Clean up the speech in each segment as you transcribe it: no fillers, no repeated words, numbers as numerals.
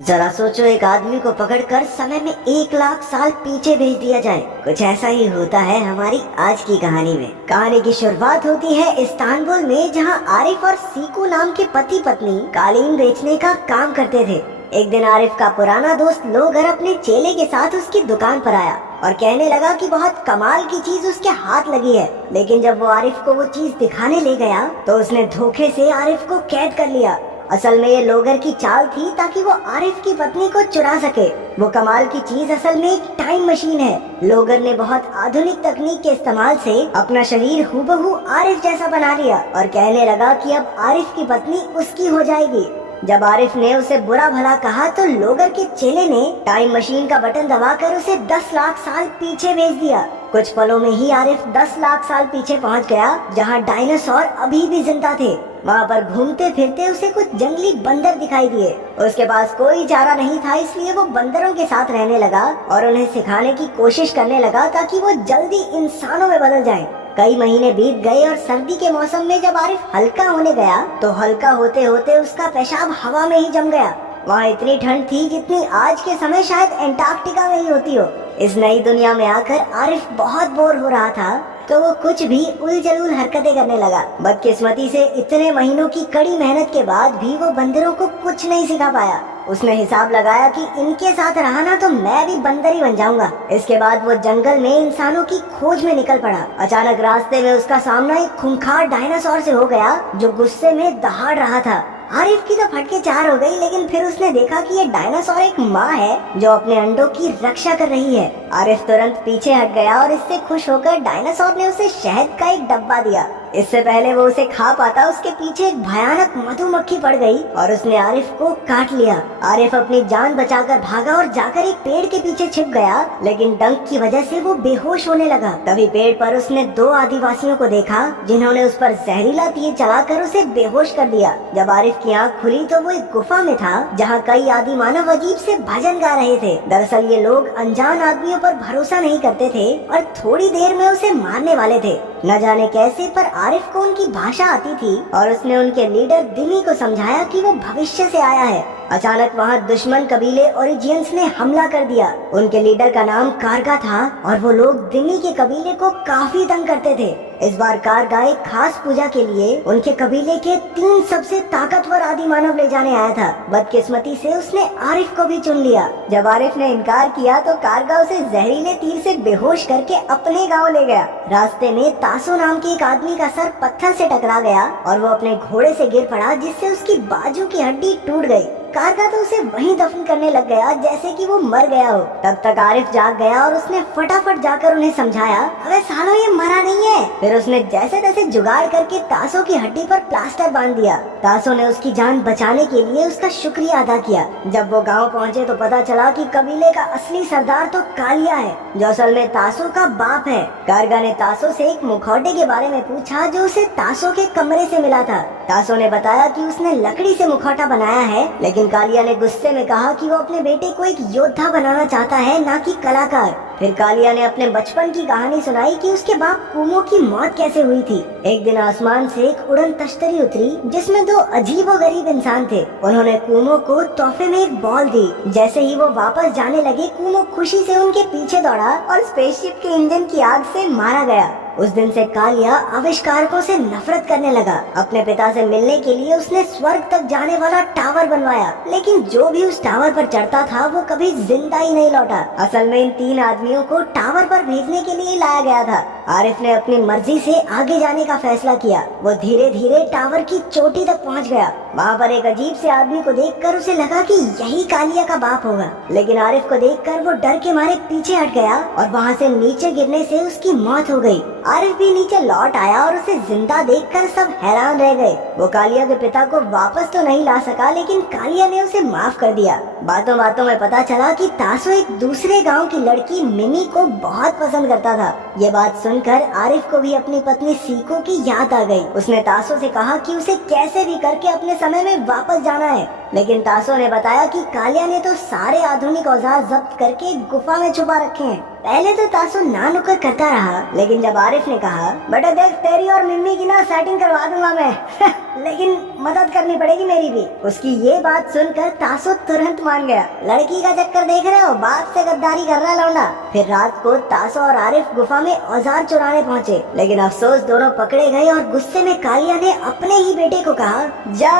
जरा सोचो, एक आदमी को पकड़कर समय में 1 लाख साल पीछे भेज दिया जाए। कुछ ऐसा ही होता है हमारी आज की कहानी में। कहानी की शुरुआत होती है इस्तांबुल में, जहां आरिफ और सीकू नाम के पति पत्नी कालीन बेचने का काम करते थे। एक दिन आरिफ का पुराना दोस्त लोगर अपने चेले के साथ उसकी दुकान पर आया और कहने लगा कि बहुत कमाल की चीज उसके हाथ लगी है। लेकिन जब वो आरिफ को वो चीज दिखाने ले गया तो उसने धोखे से आरिफ को कैद कर लिया। असल में ये लोगर की चाल थी ताकि वो आरिफ की पत्नी को चुरा सके। वो कमाल की चीज असल में एक टाइम मशीन है। लोगर ने बहुत आधुनिक तकनीक के इस्तेमाल से अपना शरीर हूबहू आरिफ जैसा बना लिया और कहने लगा कि अब आरिफ की पत्नी उसकी हो जाएगी। जब आरिफ ने उसे बुरा भला कहा तो लोगर के चेले ने टाइम मशीन का बटन दबाकर उसे 10 लाख साल पीछे भेज दिया। कुछ पलों में ही आरिफ 10 लाख साल पीछे पहुंच गया, जहां डायनासोर अभी भी जिंदा थे। वहाँ पर घूमते फिरते उसे कुछ जंगली बंदर दिखाई दिए। उसके पास कोई चारा नहीं था, इसलिए वो बंदरों के साथ रहने लगा और उन्हें सिखाने की कोशिश करने लगा ताकि वो जल्दी इंसानों में बदल जाएं। कई महीने बीत गए और सर्दी के मौसम में जब आरिफ हल्का होने गया तो हल्का होते होते उसका पेशाब हवा में ही जम गया। वहाँ इतनी ठंड थी जितनी आज के समय शायद एंटार्क्टिका में ही होती हो। इस नई दुनिया में आकर आरिफ बहुत बोर हो रहा था तो वो कुछ भी उलझुल हरकतें करने लगा। बदकिस्मती से इतने महीनों की कड़ी मेहनत के बाद भी वो बंदरों को कुछ नहीं सिखा पाया। उसने हिसाब लगाया कि इनके साथ रहा ना तो मैं भी बंदर ही बन जाऊंगा। इसके बाद वो जंगल में इंसानों की खोज में निकल पड़ा। अचानक रास्ते में उसका सामना एक खूंखार डायनासोर से हो गया जो गुस्से में दहाड़ रहा था। आरिफ की तो फटके चार हो गई, लेकिन फिर उसने देखा कि ये डायनासोर एक माँ है जो अपने अंडों की रक्षा कर रही है। आरिफ तुरंत पीछे हट गया और इससे खुश होकर डायनासोर ने उसे शहद का एक डब्बा दिया। इससे पहले वो उसे खा पाता उसके पीछे एक भयानक मधुमक्खी पड़ गई और उसने आरिफ को काट लिया। आरिफ अपनी जान बचाकर भागा और जाकर एक पेड़ के पीछे छिप गया, लेकिन डंक की वजह से वो बेहोश होने लगा। तभी पेड़ पर उसने 2 आदिवासियों को देखा जिन्होंने उस पर जहरीला तीर चलाकर उसे बेहोश कर दिया। जब आरिफ की आँख खुली तो वो एक गुफा में था जहाँ कई आदि मानव अजीब से भजन गा रहे थे। दरअसल ये लोग अनजान आदमियों पर भरोसा नहीं करते थे और थोड़ी देर में उसे मारने वाले थे। न जाने कैसे पर आरिफ को उनकी भाषा आती थी और उसने उनके लीडर दिमी को समझाया कि वो भविष्य से आया है। अचानक वहाँ दुश्मन कबीले ओरिजियंस ने हमला कर दिया। उनके लीडर का नाम कारगा था और वो लोग दिमी के कबीले को काफी तंग करते थे। इस बार कारगा एक खास पूजा के लिए उनके कबीले के 3 सबसे ताकतवर आदि मानव ले जाने आया था। बदकिस्मती से उसने आरिफ को भी चुन लिया। जब आरिफ ने इनकार किया तो कारगा उसे जहरीले तीर से बेहोश करके अपने गांव ले गया। रास्ते में तासो नाम के एक आदमी का सर पत्थर से टकरा गया और वो अपने घोड़े से गिर पड़ा, जिससे उसकी बाजू की हड्डी टूट गई। कारगा तो उसे वहीं दफन करने लग गया जैसे कि वो मर गया हो। तब तक आरिफ जाग गया और उसने फटाफट जाकर उन्हें समझाया, अबे सालो ये मरा नहीं है। फिर उसने जैसे तैसे जुगाड़ करके तासो की हड्डी पर प्लास्टर बांध दिया। तासो ने उसकी जान बचाने के लिए उसका शुक्रिया अदा किया। जब वो गांव पहुंचे तो पता चला कि कबीले का असली सरदार तो कालिया है, जो असल में तासो का बाप है। कारगा ने तासो से एक मुखौटे के बारे में पूछा जो उसे तासो के कमरे से मिला था। तासो ने बताया कि उसने लकड़ी से मुखौटा बनाया है, लेकिन कालिया ने गुस्से में कहा कि वो अपने बेटे को एक योद्धा बनाना चाहता है, ना कि कलाकार। फिर कालिया ने अपने बचपन की कहानी सुनाई कि उसके बाप कुमो की मौत कैसे हुई थी। एक दिन आसमान से एक उड़न तश्तरी उतरी जिसमें 2 अजीबोगरीब इंसान थे। उन्होंने कुमो को तोहफे में एक बॉल दी। जैसे ही वो वापस जाने लगे, कुमो खुशी से उनके पीछे दौड़ा और स्पेसशिप के इंजन की आग से मारा गया। उस दिन से कालिया आविष्कारकों से नफरत करने लगा। अपने पिता से मिलने के लिए उसने स्वर्ग तक जाने वाला टावर बनवाया, लेकिन जो भी उस टावर पर चढ़ता था वो कभी जिंदा ही नहीं लौटा। असल में इन 3 आदमियों को टावर पर भेजने के लिए लाया गया था। आरिफ ने अपनी मर्जी से आगे जाने का फैसला किया। वो धीरे धीरे टावर की चोटी तक पहुंच गया। वहाँ पर एक अजीब से आदमी को देखकर उसे लगा कि यही कालिया का बाप होगा, लेकिन आरिफ को देखकर वो डर के मारे पीछे हट गया और वहाँ से नीचे गिरने से उसकी मौत हो गई। आरिफ भी नीचे लौट आया और उसे जिंदा देखकर सब हैरान रह गए। वो कालिया के पिता को वापस तो नहीं ला सका, लेकिन कालिया ने उसे माफ कर दिया। बातों बातों में पता चला कि तासो एक दूसरे गांव की लड़की मिमी को बहुत पसंद करता था। ये बात सुनकर आरिफ को भी अपनी पत्नी सीको की याद आ गई। उसने तासो से कहा कि उसे कैसे भी करके अपने समय में वापस जाना है, लेकिन तासो ने बताया कि कालिया ने तो सारे आधुनिक औजार जब्त करके गुफा में छुपा रखे हैं। पहले तो तासो ना नुकर करता रहा, लेकिन जब आरिफ ने कहा बेटा देख तेरी और मिम्मी की ना सेटिंग करवा दूंगा मैं लेकिन मदद करनी पड़ेगी मेरी भी। उसकी ये बात सुनकर तासो तुरंत मान गया। लड़की का चक्कर देख रहे हो, बाप से गद्दारी कर रहा है लौंडा। फिर रात को तासो और आरिफ गुफा में औजार चुराने पहुँचे, लेकिन अफसोस दोनों पकड़े गए और गुस्से में कालिया ने अपने ही बेटे को कहा जा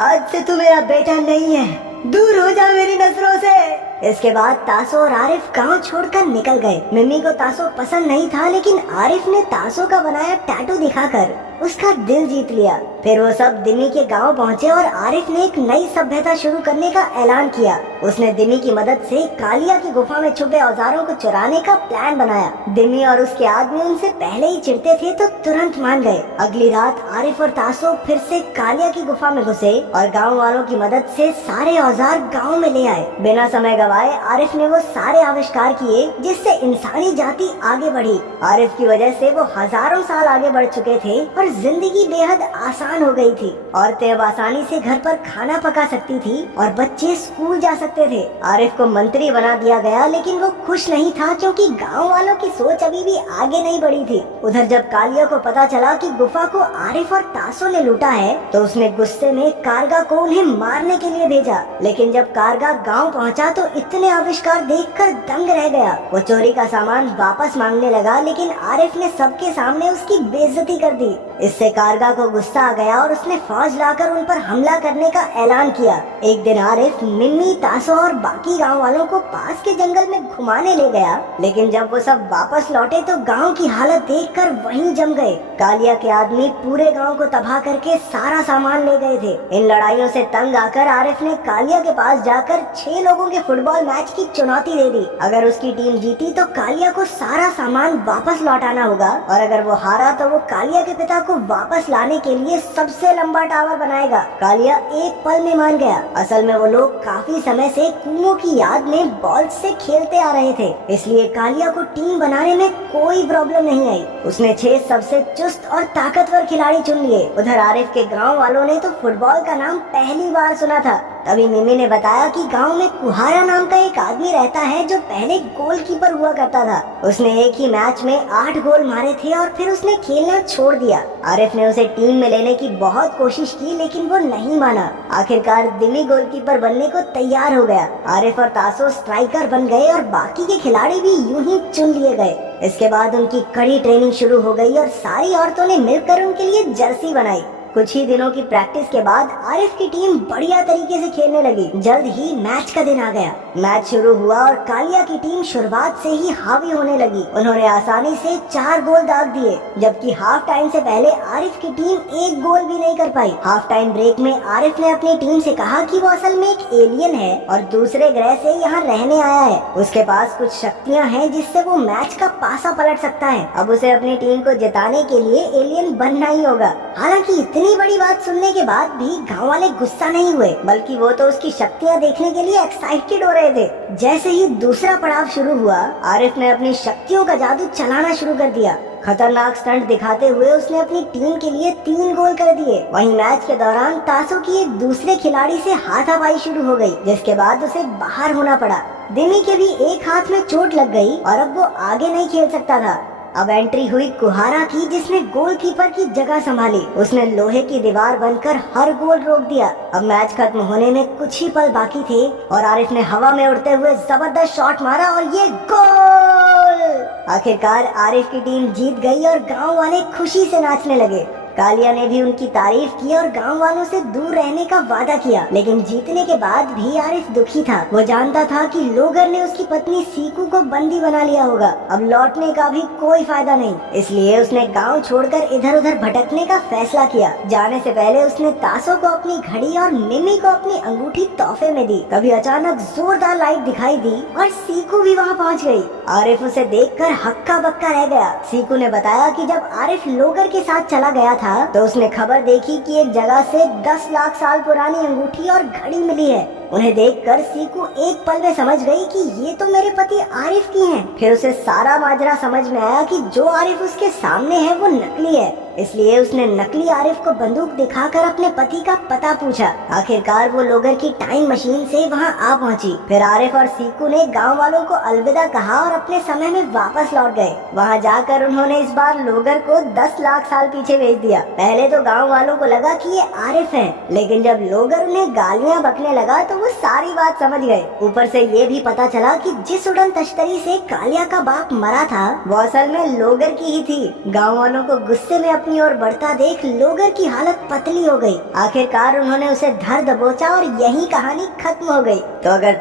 आज से तू मेरा बेटा नहीं है, दूर हो जा मेरी नजरों से। इसके बाद तासो और आरिफ गांव छोड़कर निकल गए। मिम्मी को तासो पसंद नहीं था, लेकिन आरिफ ने तासो का बनाया टैटू दिखाकर उसका दिल जीत लिया। फिर वो सब दिमी के गांव पहुंचे और आरिफ ने एक नई सभ्यता शुरू करने का ऐलान किया। उसने दिमी की मदद से कालिया की गुफा में छुपे औजारों को चुराने का प्लान बनाया। दिमी और उसके आदमी उनसे पहले ही चिढ़ते थे तो तुरंत मान गए। अगली रात आरिफ और तासो फिर से कालिया की गुफा में घुसे और गाँव वालों की मदद से सारे औजार गाँव में ले आए। बिना समय गवाए आरिफ ने वो सारे आविष्कार किए जिससे इंसानी जाति आगे बढ़ी। आरिफ की वजह से वो हजारों साल आगे बढ़ चुके थे और जिंदगी बेहद आसान हो गई थी। औरतें अब आसानी से घर पर खाना पका सकती थी और बच्चे स्कूल जा सकते थे। आरिफ को मंत्री बना दिया गया, लेकिन वो खुश नहीं था क्योंकि गांव वालों की सोच अभी भी आगे नहीं बढ़ी थी। उधर जब कालिया को पता चला कि गुफा को आरिफ और तासो ने लूटा है तो उसने गुस्से में कारगा को उन्हें मारने के लिए भेजा। लेकिन जब कारगा गाँव पहुँचा तो इतने आविष्कार देखकर दंग रह गया। वो चोरी का सामान वापस मांगने लगा, लेकिन आरिफ ने सबके सामने उसकी बेइज्जती कर दी। इससे कारगा को गुस्सा आ गया और उसने फौज लाकर उन पर हमला करने का ऐलान किया। एक दिन आरिफ मिम्मी, तासो और बाकी गांव वालों को पास के जंगल में घुमाने ले गया, लेकिन जब वो सब वापस लौटे तो गांव की हालत देखकर वहीं जम गए। कालिया के आदमी पूरे गांव को तबाह करके सारा सामान ले गए थे। इन लड़ाइयों से तंग आकर आरिफ ने कालिया के पास जाकर 6 लोगों के फुटबॉल मैच की चुनौती दे दी। अगर उसकी टीम जीती तो कालिया को सारा सामान वापस लौटाना होगा और अगर वो हारा तो वो कालिया के पिता को वापस लाने के लिए सबसे लंबा टावर बनाएगा। कालिया एक पल में मान गया। असल में वो लोग काफी समय से कुओं की याद में बॉल से खेलते आ रहे थे, इसलिए कालिया को टीम बनाने में कोई प्रॉब्लम नहीं आई। उसने 6 सबसे चुस्त और ताकतवर खिलाड़ी चुन लिए। उधर आरिफ के गाँव वालों ने तो फुटबॉल का नाम पहली बार सुना था। तभी मिमी ने बताया कि गांव में कुहारा नाम का एक आदमी रहता है जो पहले गोलकीपर हुआ करता था। उसने एक ही मैच में 8 गोल मारे थे और फिर उसने खेलना छोड़ दिया। आरिफ ने उसे टीम में लेने की बहुत कोशिश की, लेकिन वो नहीं माना। आखिरकार दिमी गोलकीपर बनने को तैयार हो गया। आरिफ और तासो स्ट्राइकर बन गए और बाकी के खिलाड़ी भी यूं ही चुन लिए गए। इसके बाद उनकी कड़ी ट्रेनिंग शुरू हो गई और सारी औरतों ने मिलकर उनके लिए जर्सी बनाई। कुछ ही दिनों की प्रैक्टिस के बाद आरिफ की टीम बढ़िया तरीके से खेलने लगी। जल्द ही मैच का दिन आ गया। मैच शुरू हुआ और कालिया की टीम शुरुआत से ही हावी होने लगी। उन्होंने आसानी से 4 गोल दाग दिए, जबकि हाफ टाइम से पहले आरिफ की टीम 1 गोल भी नहीं कर पाई। हाफ टाइम ब्रेक में आरिफ ने अपनी टीम से कहा कि वो असल में एक एलियन है और दूसरे ग्रह से यहाँ रहने आया है। उसके पास कुछ शक्तियाँ हैं जिससे वो मैच का पासा पलट सकता है। अब उसे अपनी टीम को जिताने के लिए एलियन बनना ही होगा। हालांकि इतनी बड़ी बात सुनने के बाद भी गांव वाले गुस्सा नहीं हुए, बल्कि वो तो उसकी शक्तियां देखने के लिए एक्साइटेड हो रहे थे। जैसे ही दूसरा पड़ाव शुरू हुआ, आरिफ ने अपनी शक्तियों का जादू चलाना शुरू कर दिया। खतरनाक स्टंट दिखाते हुए उसने अपनी टीम के लिए 3 गोल कर दिए। वहीं मैच के दौरान तासो की एक दूसरे खिलाड़ी से हाथापाई शुरू हो गई, जिसके बाद उसे बाहर होना पड़ा। दिमी के भी एक हाथ में चोट लग गई और अब वो आगे नहीं खेल सकता था। अब एंट्री हुई कुहारा की, जिसने गोलकीपर की जगह संभाली। उसने लोहे की दीवार बनकर हर गोल रोक दिया। अब मैच खत्म होने में कुछ ही पल बाकी थे और आरिफ ने हवा में उड़ते हुए जबरदस्त शॉट मारा और ये गोल! आखिरकार आरिफ की टीम जीत गई और गांव वाले खुशी से नाचने लगे। कालिया ने भी उनकी तारीफ की और गांव वालों से दूर रहने का वादा किया, लेकिन जीतने के बाद भी आरिफ दुखी था। वो जानता था कि लोगर ने उसकी पत्नी सीकू को बंदी बना लिया होगा। अब लौटने का भी कोई फायदा नहीं, इसलिए उसने गांव छोड़कर इधर उधर भटकने का फैसला किया। जाने से पहले उसने तासो को अपनी घड़ी और मिमी को अपनी अंगूठी तोहफे में दी। तभी अचानक जोरदार लाइट दिखाई दी और सीकू भी वहाँ पहुँच गयी। आरिफ उसे देखकर हक्का बक्का रह गया। सीकू ने बताया कि जब आरिफ लोगर के साथ चला गया था तो उसने खबर देखी कि एक जगह से 10 लाख साल पुरानी अंगूठी और घड़ी मिली है। उन्हें देखकर सीकू एक पल में समझ गई कि ये तो मेरे पति आरिफ की हैं। फिर उसे सारा माजरा समझ में आया कि जो आरिफ उसके सामने है वो नकली है, इसलिए उसने नकली आरिफ को बंदूक दिखाकर अपने पति का पता पूछा। आखिरकार वो लोगर की टाइम मशीन से वहां आ पहुंची। फिर आरिफ और सीकू ने गांव वालों को अलविदा कहा और अपने समय में वापस लौट गए। वहां जाकर उन्होंने इस बार लोगर को 10 लाख साल पीछे भेज दिया। पहले तो गांव वालों को लगा कि ये आरिफ है, लेकिन जब लोगर उन्हें गालियां बकने लगा तो वो सारी बात समझ गए। ऊपर से ये भी पता चला कि जिस उड़न तश्तरी से कालिया का बाप मरा था वो असल में लोगर की ही थी। गाँव वालों को गुस्से में अपनी ओर बढ़ता देख लोगर की हालत पतली हो गई। आखिरकार उन्होंने उसे धर दबोचा और यही कहानी खत्म हो गई। तो अगर